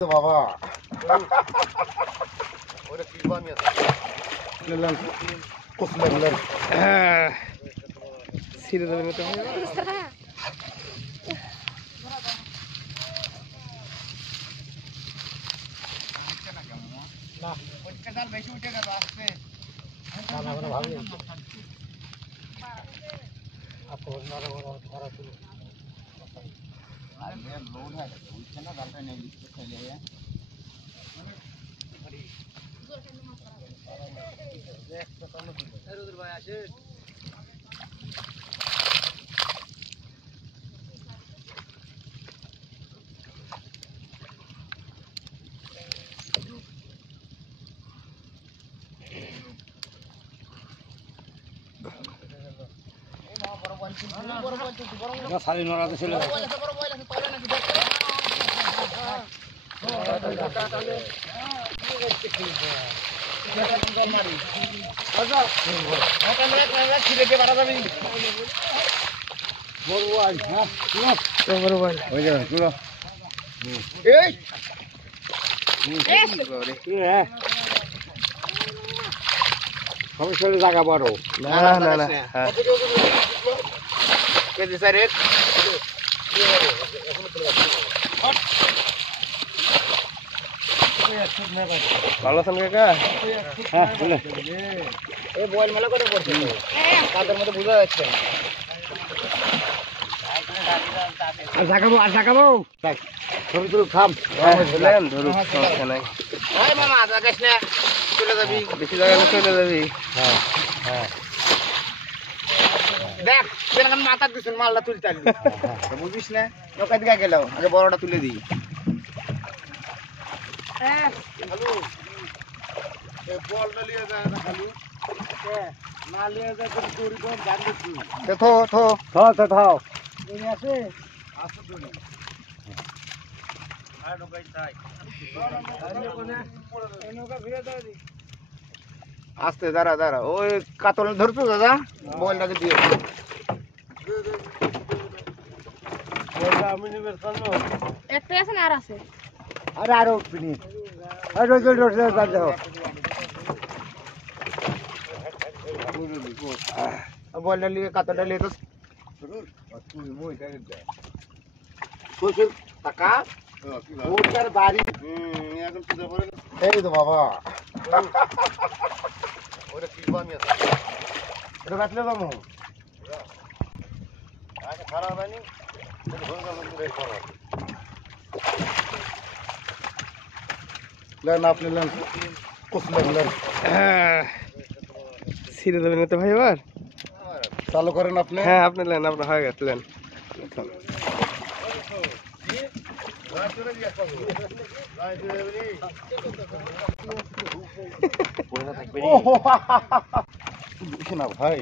বাবা ওরে কি বানি আছে লেলাম কোস লেলাম সিরে দেবেন তো না ওইটা ডাল বেশি উঠে গেল আসছে না না ভালো নেই আপো না ধরা ছিল আরে লোড है उठছে না ডালটা নেই লিখতে ফেলে ভাই আসে সারি নড়াতে ছিল জায়গা বড় না না না ভালো আছেন কাকা হ্যাঁ বয়েল মেলা করে পড়ছে কাদের মধ্যে বোঝা যাচ্ছে আর জাগাবো ছবি তুল খাম ধরুন সমস্যা নাই মামা জাগাস না চলে যাবি বেশি জায়গা চলে যাবি হ্যাঁ হ্যাঁ দেখ সেখানে মাথা দিছেন মালটা তুলতে আসলি বুঝিস না নৌকা দিকে গেল আগে বড়টা তুলে দিই হ্যালো বলটা নিয়ে যায় না খালি না নিয়ে যায় তো গরিব গান দেখি থো এনে আছে আসো তুমি আর নৌকা চাই নৌকা ভিড়ে দাও দি আস্তে দাঁড়া ওই কাতল ধরছো দাদা বলটাকে দিয়ে একটা আছে না আর আছে আরে আরো পিনি আরে রোজ যাও বলটা নিয়ে কাতলটা নিয়ে তো তুই মই করে দে শ্বশুর টাকা ওটার বাড়ি এখন কি করে এই তো বাবা ওরে কি বানি আছে এটা কাটলে বামু আচ্ছা খারাপ হয়নি তো ভুল করে করো লেন আপনি লেন কোস লেন সিরে দেবেন তো ভাই এবার চালু করেন আপনি হ্যাঁ আপনি লেন আপনার হয়ে গেছে লেন না ভাই